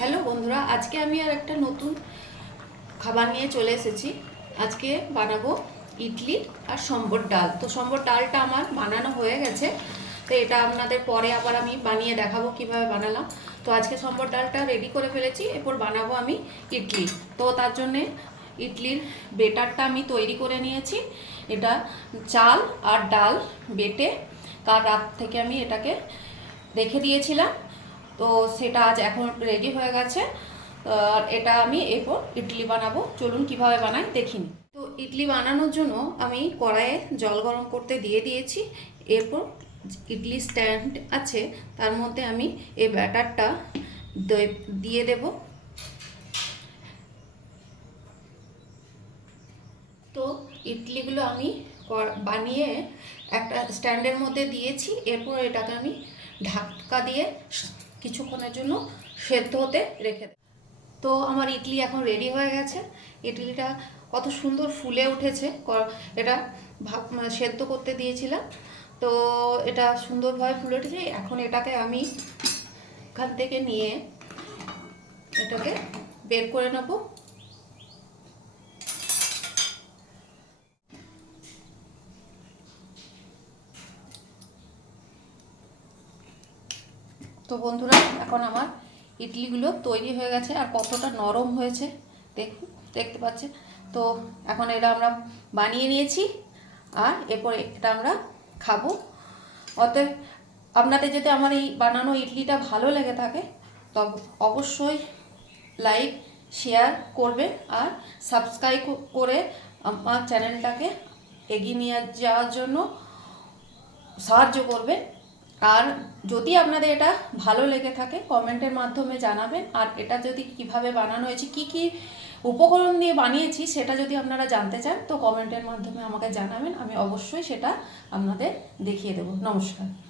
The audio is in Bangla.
হ্যালো বন্ধুরা, আজকে আমি আর একটা নতুন খাবার নিয়ে চলে এসেছি। আজকে বানাবো ইডলি আর সম্বর ডাল। তো সম্বর ডালটা আমার বানানো হয়ে গেছে, তো এটা আপনাদের পরে আবার আমি বানিয়ে দেখাবো কীভাবে বানালাম। তো আজকে সম্বর ডালটা রেডি করে ফেলেছি, এরপর বানাবো আমি ইডলি। তো তার জন্যে ইডলির বেটারটা আমি তৈরি করে নিয়েছি। এটা চাল আর ডাল বেটে, কাল রাত থেকে আমি এটাকে রেখে দিয়েছিলাম। তো সেটা আজ এখন রেডি হয়ে গেছে। আর এটা আমি এরপর ইডলি বানাবো। চলুন কীভাবে বানাই দেখিনি। তো ইডলি বানানোর জন্য আমি কড়াইয়ে জল গরম করতে দিয়ে দিয়েছি। এরপর ইডলি স্ট্যান্ড আছে, তার মধ্যে আমি এই ব্যাটারটা দিয়ে দেব। তো ইডলিগুলো আমি বানিয়ে একটা স্ট্যান্ডের মধ্যে দিয়েছি। এরপর এটাকে আমি ঢাকা দিয়ে কিছুক্ষণের জন্য সেদ্ধ হতে রেখে তো আমার ইডলি এখন রেডি হয়ে গেছে। ইডলিটা কত সুন্দর ফুলে উঠেছে। এটা মানে সেদ্ধ করতে দিয়েছিলাম। তো এটা সুন্দরভাবে ফুলে উঠেছে। এখন এটাকে আমি এখান থেকে নিয়ে এটাকে বের করে নেব। তো বন্ধুরা, এখন আমার ইডলিগুলো তৈরি হয়ে গেছে আর কতটা নরম হয়েছে দেখুন, দেখতে পাচ্ছেন? তো এখন এটা আমরা বানিয়ে নিয়েছি আর এরপর এটা আমরা খাব। অতএব আপনাদের যদি আমার এই বানানো ইডলিটা ভালো লেগে থাকে, তবে অবশ্যই লাইক, শেয়ার করবেন আর সাবস্ক্রাইব করে আমার চ্যানেলটাকে এগিয়ে নিয়ে যাওয়ার জন্য সাহায্য করবেন। আর যদি আপনাদের এটা ভালো লেগে থাকে, কমেন্টের মাধ্যমে জানাবেন। আর এটা যদি কীভাবে বানানো হয়েছে, কি কি উপকরণ দিয়ে বানিয়েছি, সেটা যদি আপনারা জানতে চান, তো কমেন্টের মাধ্যমে আমাকে জানাবেন। আমি অবশ্যই সেটা আপনাদের দেখিয়ে দেবো। নমস্কার।